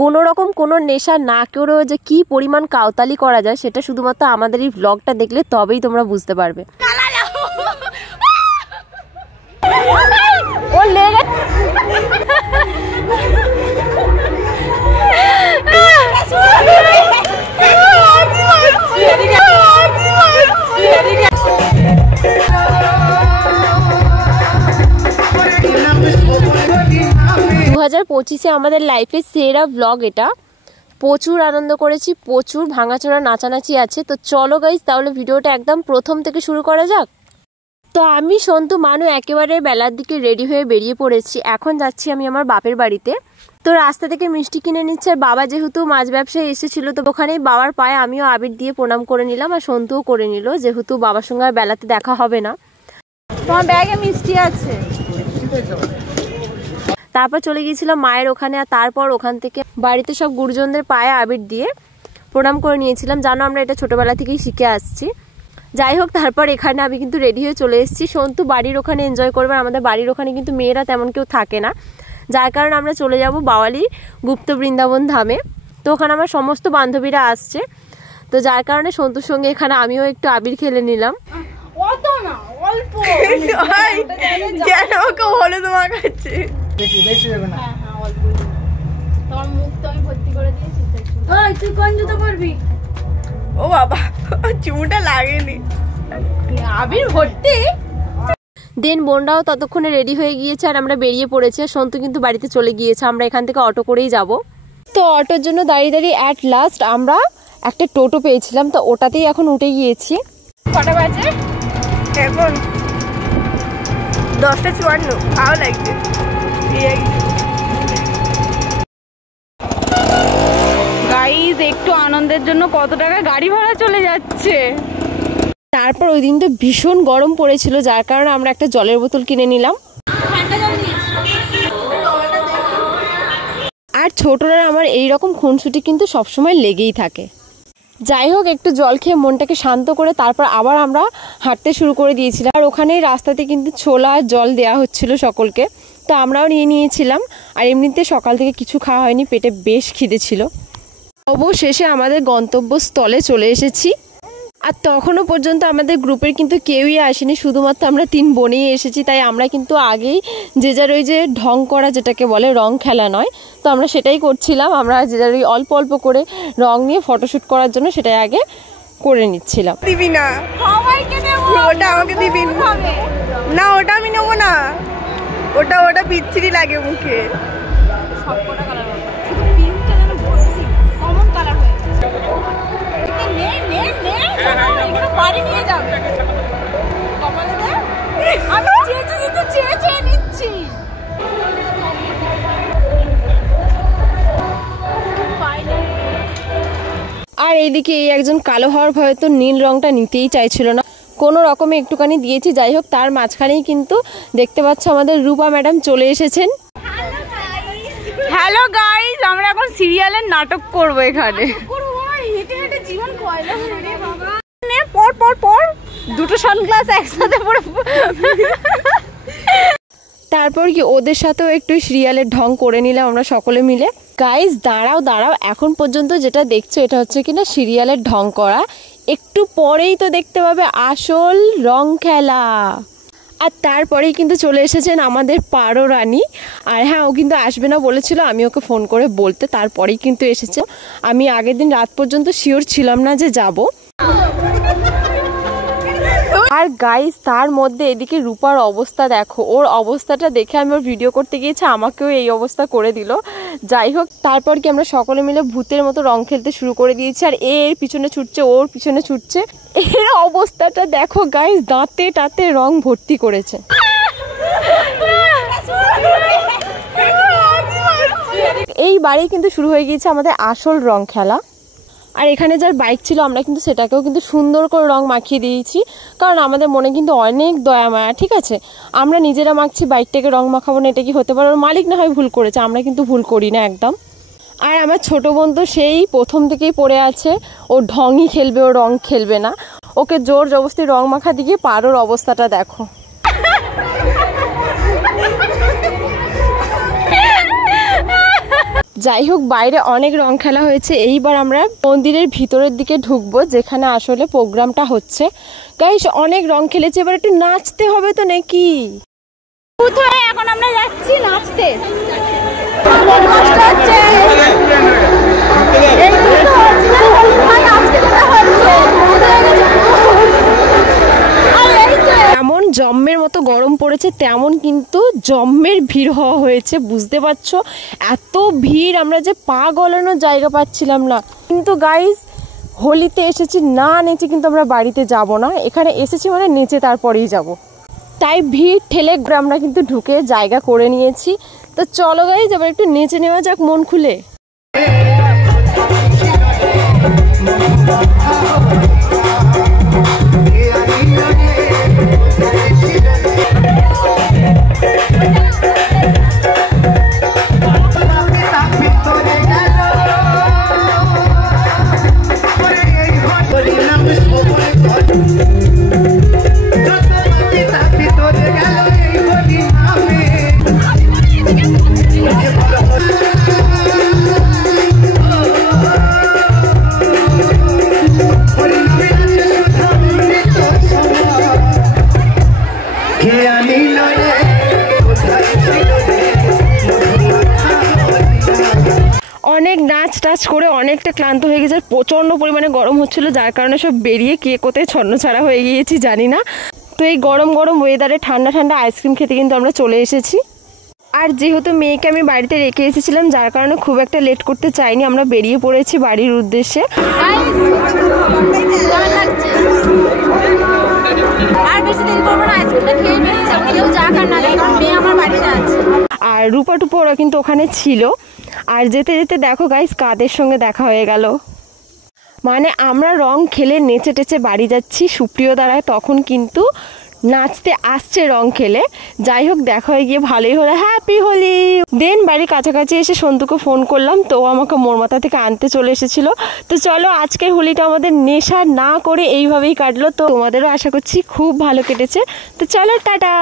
কোনো রকম কোনো নেশা না করেও যে কি পরিমাণ কাউতালি করা যায় সেটা শুধুমাত্র আমাদের এই ব্লগটা দেখলে তবেই তোমরা বুঝতে পারবে। ও লেগে আমাদের লাইফের সেরা ব্লগ এটা। প্রচুর আনন্দ করেছি, প্রচুর ভাঙাচোরা নাচানাচি আছে। তো চলো গাইস তাহলে ভিডিওটা একদম প্রথম থেকে শুরু করা যাক। তো আমি সন্তু মানু একেবারে বেলার দিকে রেডি হয়ে বেরিয়ে পড়েছি। এখন যাচ্ছি আমি আমার বাপের বাড়িতে। তো রাস্তা থেকে মিষ্টি কিনে নিচ্ছে। আর বাবা যেহেতু মাছ ব্যবসায় এসেছিল তো ওখানেই বাবার পায়ে আমিও আবির দিয়ে প্রণাম করে নিলাম, আর সন্তুও করে নিল, যেহেতু বাবার সঙ্গে আর বেলাতে দেখা হবে না। তোমার ব্যাগে মিষ্টি আছে। তারপর চলে গিয়েছিলাম মায়ের ওখানে, আর তারপর ওখান থেকে বাড়িতে সব গুরুজনদের পায়ে আবির দিয়ে প্রণাম করে নিয়েছিলাম। জানো আমরা এটা ছোটবেলা থেকেই শিখে আসছি। যাই হোক, তারপর এখানে আমি কিন্তু রেডি হয়ে চলে এসেছি। সন্তু বাড়ির ওখানে এনজয় করবে। আমাদের বাড়ির ওখানে কিন্তু মেয়েরা তেমন কেউ থাকে না, যার কারণে আমরা চলে যাব বাওয়ালি গুপ্ত বৃন্দাবন ধামে। তো ওখানে আমার সমস্ত বান্ধবীরা আসছে, তো যার কারণে সন্তুর সঙ্গে এখানে আমিও একটু আবির খেলে নিলাম। ও বাবা, চুমুটা লাগেনি, আবির ভর্তি। দেন বোনরাও ততক্ষণে রেডি হয়ে গিয়েছে আর আমরা বেরিয়ে পড়েছি। আর সন্তু কিন্তু বাড়িতে চলে গিয়েছে। আমরা এখান থেকে অটো করেই যাব। তো অটোর জন্য দাঁড়িয়ে দাঁড়িয়ে অ্যাট লাস্ট আমরা একটা টোটো পেয়েছিলাম, তো ওটাতেই এখন উঠে গিয়েছি। কটা বাজে এখন? 10:54। ভালো লাগছে। গাইস একটু আনন্দের জন্য কত টাকা গাড়ি ভাড়া চলে যাচ্ছে। তারপর ওই দিন তো ভীষণ গরম পড়েছিল, যার কারণে আমরা একটা জলের বোতল কিনে নিলাম। আর ছোটরা আমার এইরকম খুনসুটি কিন্তু সবসময় লেগেই থাকে। যাই হোক, একটু জল খেয়ে মনটাকে শান্ত করে তারপর আবার আমরা হাঁটতে শুরু করে দিয়েছিলাম। আর ওখানেই রাস্তাতে কিন্তু ছোলা আর জল দেওয়া হচ্ছিল সকলকে, তো আমরাও নিয়ে নিয়েছিলাম। আর এমনিতে সকাল থেকে কিছু খাওয়া হয়নি, পেটে বেশ খিদে ছিল। অবশেষে আমাদের গন্তব্যস্থলে চলে এসেছি। আর তখনও পর্যন্ত আমাদের গ্রুপের কিন্তু কেউই আসেনি, শুধুমাত্র আমরা 3 বোনেই এসেছি। তাই আমরা কিন্তু আগেই যে যার ওই যে ঢং করা, যেটাকে বলে রং খেলা নয়, তো আমরা সেটাই করছিলাম। আমরা যে যার ওই অল্প অল্প করে রং নিয়ে ফটোশ্যুট করার জন্য সেটাই আগে করে নিচ্ছিলাম। দিবি না? ওটা আমাকে দিবি না, ওটা আমি নেবো না। ওটা বিচ্ছিরি লাগে মুখে। আর এইদিকে এই একজন কালো হওয়ার ভয়ে তো নীল রংটা নিতেই চাইছিল না, কোনো রকমে একটুখানি দিয়েছি। যাই হোক, তার মাঝখানেই কিন্তু দেখতে পাচ্ছ আমাদের রূপা ম্যাডাম চলে এসেছেন। হ্যালো গাইস, আমরা এখন সিরিয়ালের নাটক করবো এখানে। পর দুটো সানগ্লাস একসাথে পরে। তারপর কি ওদের সাথেও একটু সিরিয়ালের ঢং করে নিলাম আমরা সকলে মিলে। গাইস দাঁড়াও, এখন পর্যন্ত যেটা দেখছো এটা হচ্ছে কিনা সিরিয়ালের ঢং করা। একটু পরেই তো দেখতে পাবে আসল রং খেলা। আর তারপরেই কিন্তু চলে এসেছেন আমাদের পারো রানী। আর হ্যাঁ, ও কিন্তু আসবে না বলেছিল, আমি ওকে ফোন করে বলতে তারপরেই কিন্তু এসেছে। আমি আগের দিন রাত পর্যন্ত শিওর ছিলাম না যে যাব। আর গাইস তার মধ্যে এদিকে রূপার অবস্থা দেখো, ওর অবস্থাটা দেখে আমি ওর ভিডিও করতে গিয়েছি, আমাকেও এই অবস্থা করে দিল। যাই হোক, তারপর কি আমরা সকলে মিলে ভূতের মতো রং খেলতে শুরু করে দিয়েছি। আর এর পিছনে ছুটছে, ওর পিছনে ছুটছে। এর অবস্থাটা দেখো গাইস, দাঁতে টাতে রং ভর্তি করেছে। এইবারেই কিন্তু শুরু হয়ে গিয়েছে আমাদের আসল রং খেলা। আর এখানে যার বাইক ছিল আমরা কিন্তু সেটাকেও কিন্তু সুন্দর করে রং মাখিয়ে দিয়েছি, কারণ আমাদের মনে কিন্তু অনেক দয়া মায়া। ঠিক আছে, আমরা নিজেরা মাখছি, বাইকটাকে রং মাখাবো না, এটা কি হতে পারে? ওর মালিক না হয় ভুল করেছে, আমরা কিন্তু ভুল করি না একদম। আর আমার ছোট বোন তো সেই প্রথম থেকেই পড়ে আছে, ও ঢংই খেলবে, ও রং খেলবে না। ওকে জোর জবরদস্তি রং মাখা দিয়ে পারোর অবস্থাটা দেখো। যাই হোক, বাইরে অনেক রং খেলা হয়েছে। এইবার আমরা মন্দিরের ভিতরের দিকে ঢুকবো, যেখানে আসলে প্রোগ্রামটা হচ্ছে। গাইস, অনেক রং খেলেছে, এবার একটু নাচতে হবে তো নাকি? এখন আমরা যাচ্ছি নাচতে। এমন জম্মের মতো গরম পড়েছে, তেমন কিন্তু জম্মের ভিড় হওয়া হয়েছে। বুঝতে পারছো, এত ভিড়, আমরা যে পা গলানোর জায়গা পাচ্ছিলাম না। কিন্তু গাইস, হোলিতে এসেছি, না নেচে কিন্তু আমরা বাড়িতে যাব না। এখানে এসেছি মানে নেচে তারপরেই যাব। তাই ভিড় ঠেলে আমরা কিন্তু ঢুকে জায়গা করে নিয়েছি। তো চলো গাইস, এবার একটু নেচে নেওয়া যাক মন খুলে। অনেক নাচ টাচ করে অনেকটা ক্লান্ত হয়ে গেছে, প্রচণ্ড পরিমাণে গরম হচ্ছিল, যার কারণে সব বেরিয়ে কে কোথায় ছন্নছাড়া হয়ে গিয়েছি জানি না। তো এই গরম গরম ওয়েদারে ঠান্ডা ঠান্ডা আইসক্রিম খেতে কিন্তু আমরা চলে এসেছি। আর যেহেতু মেয়েকে আমি বাড়িতে রেখে এসেছিলাম, যার কারণে খুব একটা লেট করতে চাইনি, আমরা বেরিয়ে পড়েছি বাড়ির উদ্দেশ্যে। আর রূপা টুপা ওরা কিন্তু ওখানে ছিল। আর যেতে যেতে দেখো গাইস, কাদের সঙ্গে দেখা হয়ে গেল। মানে আমরা রং খেলে নেচে টেচে বাড়ি যাচ্ছি, সুপ্রিয় দ্বারায় তখন কিন্তু নাচতে আসছে রং খেলে। যাই হোক, দেখা হয়ে গিয়ে ভালোই হলো, হ্যাপি হোলি। দেন বাড়ির কাছাকাছি এসে সন্তুকে ফোন করলাম, তো আমাকে মোরমাথা থেকে আনতে চলে এসেছিলো। তো চলো, আজকের হোলিটা আমাদের নেশা না করে এইভাবেই কাটলো। তো তোমাদেরও আশা করছি খুব ভালো কেটেছে। তো চলো, টাটা।